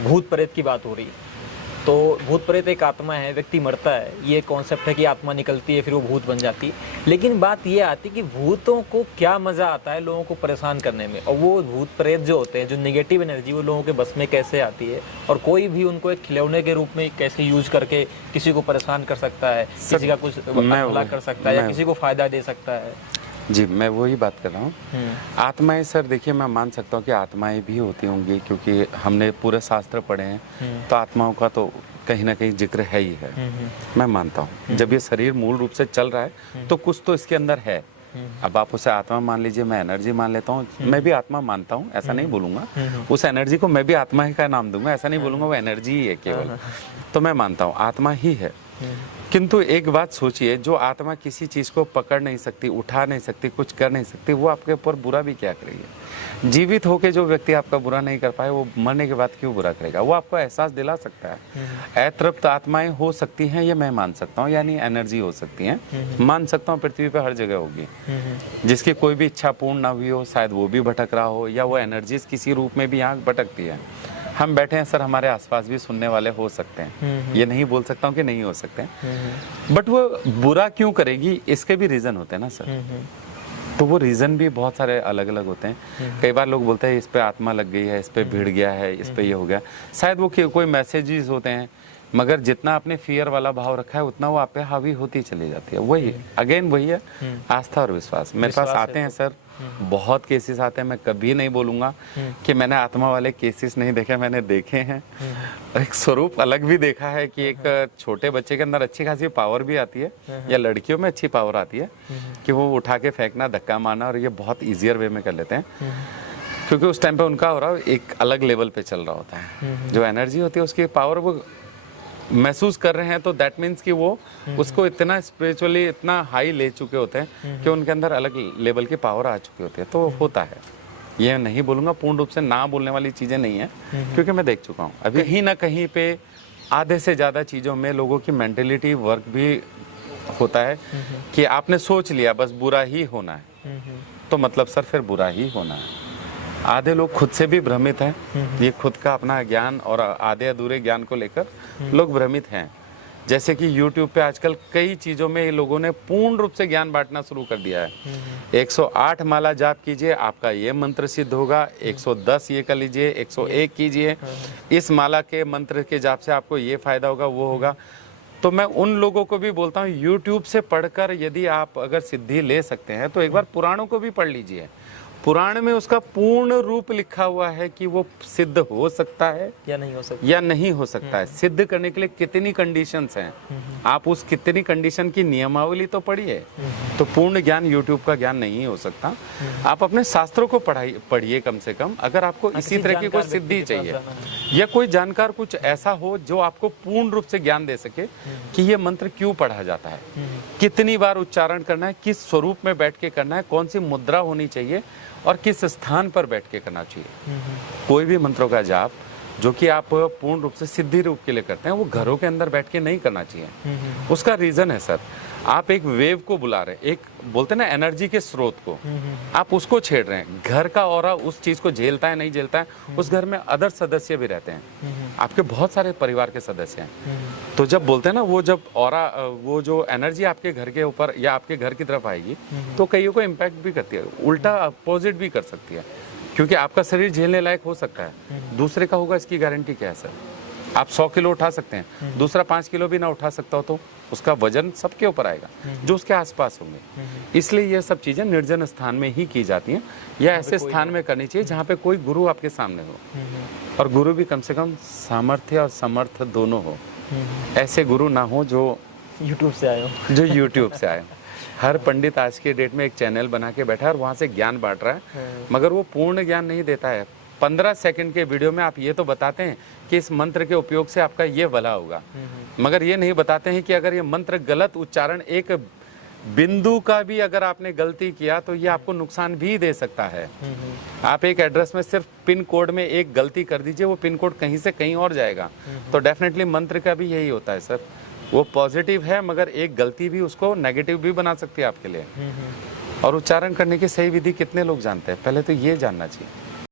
भूत प्रेत की बात हो रही है, तो भूत प्रेत एक आत्मा है, व्यक्ति मरता है, ये कॉन्सेप्ट है कि आत्मा निकलती है फिर वो भूत बन जाती है। लेकिन बात ये आती है कि भूतों को क्या मज़ा आता है लोगों को परेशान करने में, और वो भूत प्रेत जो होते हैं, जो निगेटिव एनर्जी, वो लोगों के बस में कैसे आती है, और कोई भी उनको एक खिलौने के रूप में कैसे यूज करके किसी को परेशान कर सकता है, किसी का कुछ हमला कर सकता है या किसी को फ़ायदा दे सकता है। जी, मैं वही बात कर रहा हूँ। आत्माएं सर, देखिए मैं मान सकता हूँ कि आत्माएं भी होती होंगी, क्योंकि हमने पूरे शास्त्र पढ़े हैं, तो आत्माओं का तो कहीं ना कहीं जिक्र है ही है। मैं मानता हूँ जब ये शरीर मूल रूप से चल रहा है तो कुछ तो इसके अंदर है। अब आप उसे आत्मा मान लीजिए, मैं एनर्जी मान लेता हूँ, मैं भी आत्मा मानता हूँ, ऐसा नहीं बोलूंगा। उस एनर्जी को मैं भी आत्मा का नाम दूंगा, ऐसा नहीं बोलूंगा वो एनर्जी ही है केवल। तो मैं मानता हूँ आत्मा ही है। किंतु एक बात सोचिए, जो आत्मा किसी चीज़ को पकड़ नहीं सकती, उठा नहीं सकती, कुछ कर नहीं सकती, वो आपके ऊपर बुरा भी क्या करेगी। जीवित होकर जो व्यक्ति आपका बुरा नहीं कर पाए, वो मरने के बाद क्यों बुरा करेगा। वो आपको एहसास दिला सकता है। अतृप्त आत्माएं हो सकती हैं, ये मैं मान सकता हूँ, यानी एनर्जी हो सकती हैं, मान सकता हूँ पृथ्वी पर हर जगह होगी। जिसकी कोई भी इच्छा पूर्ण ना हुई हो, शायद वो भी भटक रहा हो, या वो एनर्जीज किसी रूप में भी यहाँ भटकती है। हम बैठे हैं सर, हमारे आसपास भी सुनने वाले हो सकते हैं, ये नहीं बोल सकता हूँ कि नहीं हो सकते हैं, बट वो बुरा क्यों करेगी, इसके भी रीज़न होते हैं ना सर। तो वो रीज़न भी बहुत सारे अलग अलग होते हैं। कई बार लोग बोलते हैं इस पे आत्मा लग गई है, इस पे भिड़ गया है, इस पे ये हो गया, शायद वो कोई मैसेजेस होते हैं, मगर जितना आपने फियर वाला भाव रखा है उतना वो आप पे हावी होती चली जाती है। वही अगेन वही है आस्था और विश्वास। मेरे पास आते हैं सर, बहुत केसेस आते हैं। मैं कभी नहीं बोलूंगा कि मैंने आत्मा वाले केसेस नहीं देखे, मैंने देखे हैं। एक स्वरूप अलग भी देखा है कि एक छोटे बच्चे के अंदर अच्छी खासी पावर भी आती है, या लड़कियों में अच्छी पावर आती है कि वो उठा के फेंकना, धक्का मारना, और ये बहुत ईजियर वे में कर लेते हैं, क्योंकि उस टाइम पे उनका हो रहा एक अलग लेवल पे चल रहा होता है। जो एनर्जी होती है उसकी पावर वो महसूस कर रहे हैं, तो दैट मीन्स कि वो उसको इतना स्पिरिचुअली इतना हाई ले चुके होते हैं कि उनके अंदर अलग लेवल की पावर आ चुकी होती है। तो होता है, ये नहीं बोलूँगा पूर्ण रूप से ना बोलने वाली चीज़ें नहीं है, क्योंकि मैं देख चुका हूँ। अभी कहीं ना कहीं पे आधे से ज़्यादा चीज़ों में लोगों की मेंटेलिटी वर्क भी होता है कि आपने सोच लिया बस बुरा ही होना है, तो मतलब सर फिर बुरा ही होना है। आधे लोग खुद से भी भ्रमित हैं, ये खुद का अपना ज्ञान और आधे अधूरे ज्ञान को लेकर लोग भ्रमित हैं। जैसे कि YouTube पे आजकल कई चीज़ों में लोगों ने पूर्ण रूप से ज्ञान बांटना शुरू कर दिया है। 108 माला जाप कीजिए, आपका ये मंत्र सिद्ध होगा, 110 ये कर लीजिए, 101 कीजिए, इस माला के मंत्र के जाप से आपको ये फायदा होगा, वो होगा। तो मैं उन लोगों को भी बोलता हूँ, YouTube से पढ़कर यदि आप अगर सिद्धि ले सकते हैं तो एक बार पुराणों को भी पढ़ लीजिए। पुराण में उसका पूर्ण रूप लिखा हुआ है कि वो सिद्ध हो सकता है या नहीं हो सकता, या नहीं हो सकता है। सिद्ध करने के लिए कितनी कंडीशंस हैं, आप उस कितनी कंडीशन की नियमावली तो पढ़िए। तो पूर्ण ज्ञान YouTube का ज्ञान नहीं हो सकता। आप अपने शास्त्रों को पढ़िए कम से कम, अगर आपको इसी तरह की कोई सिद्धि चाहिए, या कोई जानकार कुछ ऐसा हो जो आपको पूर्ण रूप से ज्ञान दे सके कि ये मंत्र क्यों पढ़ा जाता है, कितनी बार उच्चारण करना है, किस स्वरूप में बैठ के करना है, कौन सी मुद्रा होनी चाहिए, और किस स्थान पर बैठ के करना चाहिए। कोई भी मंत्रों का जाप जो कि आप पूर्ण रूप से सिद्धि रूप के लिए करते हैं, वो घरों के अंदर बैठ के नहीं करना चाहिए। उसका रीजन है सर, आप एक वेव को बुला रहे हैं, एक बोलते हैं ना एनर्जी के स्रोत को, आप उसको छेड़ रहे हैं। घर का ऑरा उस चीज को झेलता है नहीं झेलता है, उस घर में अदर सदस्य भी रहते हैं, आपके बहुत सारे परिवार के सदस्य हैं। तो जब बोलते हैं ना वो जब ऑरा, वो जो एनर्जी आपके घर के ऊपर या आपके घर की तरफ आएगी, तो कईयों को इम्पैक्ट भी करती है, उल्टा अपोजिट भी कर सकती है, क्योंकि आपका शरीर झेलने लायक हो सकता है, दूसरे का होगा इसकी गारंटी क्या है सर। आप 100 किलो उठा सकते हैं, दूसरा 5 किलो भी ना उठा सकता हो तो उसका वजन सबके ऊपर आएगा जो उसके आसपास होंगे। इसलिए ये सब चीजें निर्जन स्थान में ही की जाती हैं, या ऐसे स्थान में करनी चाहिए जहाँ पे कोई गुरु आपके सामने हो, और गुरु भी कम से कम सामर्थ्य और समर्थ दोनों हो। ऐसे गुरु ना हो जो YouTube से आए हो, जो YouTube से आए हो। हर पंडित आज के डेट में एक चैनल बना के बैठा है और वहाँ से ज्ञान बांट रहा है, मगर वो पूर्ण ज्ञान नहीं देता है। 15 सेकंड के वीडियो में आप ये तो बताते हैं कि इस मंत्र के उपयोग से आपका ये भला होगा, मगर ये नहीं बताते हैं कि अगर ये मंत्र गलत उच्चारण, एक बिंदु का भी अगर आपने गलती किया तो ये आपको नुकसान भी दे सकता है। आप एक एड्रेस में सिर्फ पिन कोड में एक गलती कर दीजिए, वो पिन कोड कहीं से कहीं और जाएगा। तो डेफिनेटली मंत्र का भी यही होता है सर, वो पॉजिटिव है मगर एक गलती भी उसको नेगेटिव भी बना सकती है आपके लिए। और उच्चारण करने की सही विधि कितने लोग जानते हैं, पहले तो ये जानना चाहिए।